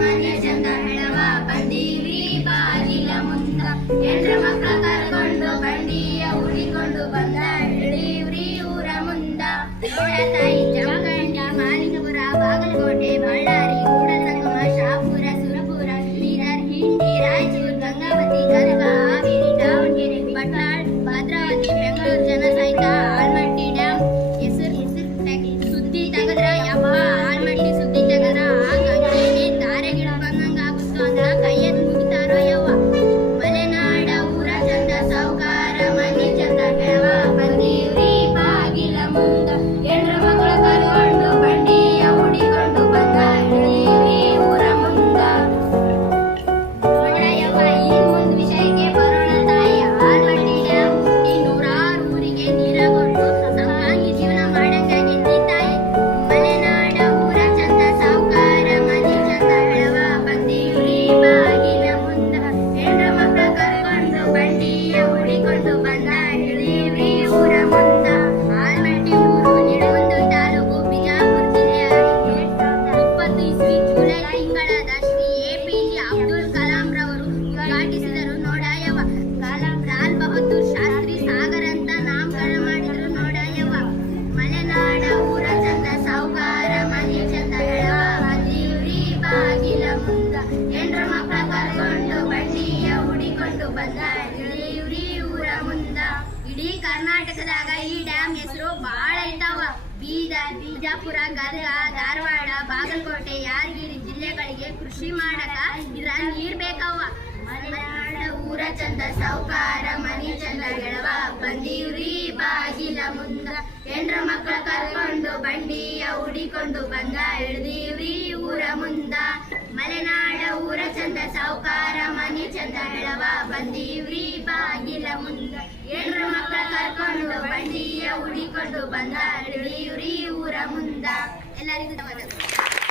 ಮನೆ ಚಂದ ಹೆಳವ ಬಂದೀವ್ರಿ ಬಾಗಿಲ ಮುಂದ ಹೆಂಡ್ರ ಮಕ್ಕಳ ಕರ್ಕೊಂಡು ಬಂಡಿಯ ಹುಡಿಕೊಂಡು ಬಂದ ಹಿಡೀವ್ರಿ ಊರ ಮುಂದ ತಾಯಿ ಜಮಖಂಡಿ ಮಾಲಿಕಪುರ ಬಾಗಲಕೋಟೆ ಬಳ್ಳಾರಿ ಕೂಡಲಸಂಗಮ ಶಾಪುರ ಸುರಪುರ ಬೀದರ್ ಹಿಂಡಿ ರಾಯಚೂರು ಗಂಗಾವತಿ ಗದಗ ಹಾವೇರಿ ದಾವಣಗೆರೆ ಬಟ್ನಾಳ್ ಭದ್ರಾವತಿ ಬೆಂಗಳೂರು ಜನಸಹಿತ ಆಲ್ಮಟ್ಟಿ ಡ್ಯಾಮ್ ಹೆಸರು ಸುದ್ದಿ ತೆಗದ್ರ ಯಪ್ಪ ಆಲ್ಮಟ್ಟಿ ಸುದ್ದಿ ತೆಗದ್ರ ಆಗಂಗೇನೆ ತಾರೆ ಗಿಡ ಬಂದಂಗ ಆಗುತ್ತೋ ಅಂದ್ರ ಕೈಯದ್ ಮುಗಿತಾರೋ ಯವ್ವ ಮಲೆನಾಡ ಊರ ಚಂದ ಸಾವುಕಾರ ಮನೆ ಚಂದ ಹೆಳವ ಬಂದೀವ್ರಿ ಬಾಗಿಲ ಮುಂದ ಹೆಂಡ್ರ ಮಕ್ಕಳ ಕರ್ಕೊಂಡು ಬಂಡಿಯ ಹುಡಿಕೊಂಡು ಬಂದ ಹಿಡೀವ್ರಿ ಊರ ಮುಂದ ನೋಡಯ್ಯವ್ವ ಈ ಮುಂದ್ ವಿಷಯಕ್ಕೆ ಬರೋಣ ತಾಯಿ ಆಲ್ಮಟ್ಟಿ ಡ್ಯಾಮ್ ಹುಟ್ಟಿ ನೂರಾರು ಊರಿಗೆ ನೀರ ಕೊಟ್ಟು ಸಂಪಾಗಿ ಜೀವನ ಮಾಡಂಗಾಗಿತ್ತಿ ತಾಯಿ ಮಲೆನಾಡ ಊರ ಚಂದ ಸಾವುಕಾರ ಮನೆ ಚಂದ ಹೆಳವ ಬಂದೀವ್ರಿ ಬಾಗಿಲ ಮುಂದ ಹೆಂಡ್ರ ಮಕ್ಕಳ ಕರ್ಕೊಂಡು ಬಂಡಿಯ ಹುಡಿಕೊಂಡು ಬಂದ ಹಿಡೀವ್ರಿ ಊರ ಮುಂದ ಆಲ್ಮಟ್ಟಿ ಊರು ನಿಡಗುಂದಿ ತಾಲೂಕು ಬಿಜಾಪುರ ಜಿಲ್ಲೆಯ 2020 ಇಸ್ವಿ ಜುಲೈ ತಿಂಗಳದ ಶ್ರೀ ಎಪಿಜೆ ಅಬ್ದುಲ್ ಕಲಾಂ ರವರು ಉದ್ಘಾಟಿಸಿದರು ನೋಡಯ್ಯವ್ವ ಲಾಲ್ ಬಹದ್ದೂರ್ ಶಾಸ್ತ್ರಿ ಸಾಗರ್ ಅಂತ ನಾಮಕರಣ ಮಾಡಿದ್ರು ನೋಡಯ್ಯವ್ವ ಮಲೆನಾಡ ಊರ ಚಂದ ಸಾವುಕಾರ ಮನೆ ಚಂದ ಹೆಳವ ಬಂದೀವ್ರಿ ಬಾಗಿಲ ಮುಂದ ಹೆಂಡ್ರ ಮಕ್ಕಳ ಕರ್ಕೊಂಡು ಬಂಡಿಯ ಹುಡಿಕೊಂಡು ಬಂದ ಹಿಡೀವ್ರಿ ಊರ ಮುಂದ ಇಡೀ ಕರ್ನಾಟಕದಾಗ ಈ ಡ್ಯಾಮ್ ಹೆಸರು ಬಾಳ ಐತಾವ ಬೀದರ್ ಬಿಜಾಪುರ ಗದಗ ಧಾರವಾಡ ಬಾಗಲಕೋಟೆ ಯಾದಗಿರಿ ಜಿಲ್ಲೆಗಳಿಗೆ ಕೃಷಿ ಮಾಡಕ ಇದ್ರ ನೀರ್ ಬೇಕವ್ವ ಮಲೆನಾಡ ಊರ ಚಂದ ಸಾವುಕಾರ ಮನೆ ಚಂದ ಹೆಳವ ಬಂದೀವ್ರಿ ಬಾಗಿಲ ಮುಂದ ಹೆಂಡ್ರ ಮಕ್ಕಳ ಕರ್ಕೊಂಡು ಬಂಡಿಯ ಹುಡಿಕೊಂಡು ಬಂದ ಹಿಡ್ದೀವ್ರಿ ಊರ ಮುಂದ ಮಲೆನಾಡ ಊರ ಚಂದ ಸಾವುಕಾರ ಮನೆ ಚಂದ ಹೆಳವ ಬಂದೀವ್ರಿ ಬಾಗಿಲ ಮುಂದ ಹೆಂಡ್ರ ಮಕ್ಕಳ ಕರ್ಕೊಂಡು ಬಂಡಿಯ ಹುಡಿಕೊಂಡು ಬಂದ ಹಿಡೀವ್ರಿ ಊರ ಮುಂದ ಎಲ್ಲರಿಗೂ ಧನ್ಯವಾದಗಳು.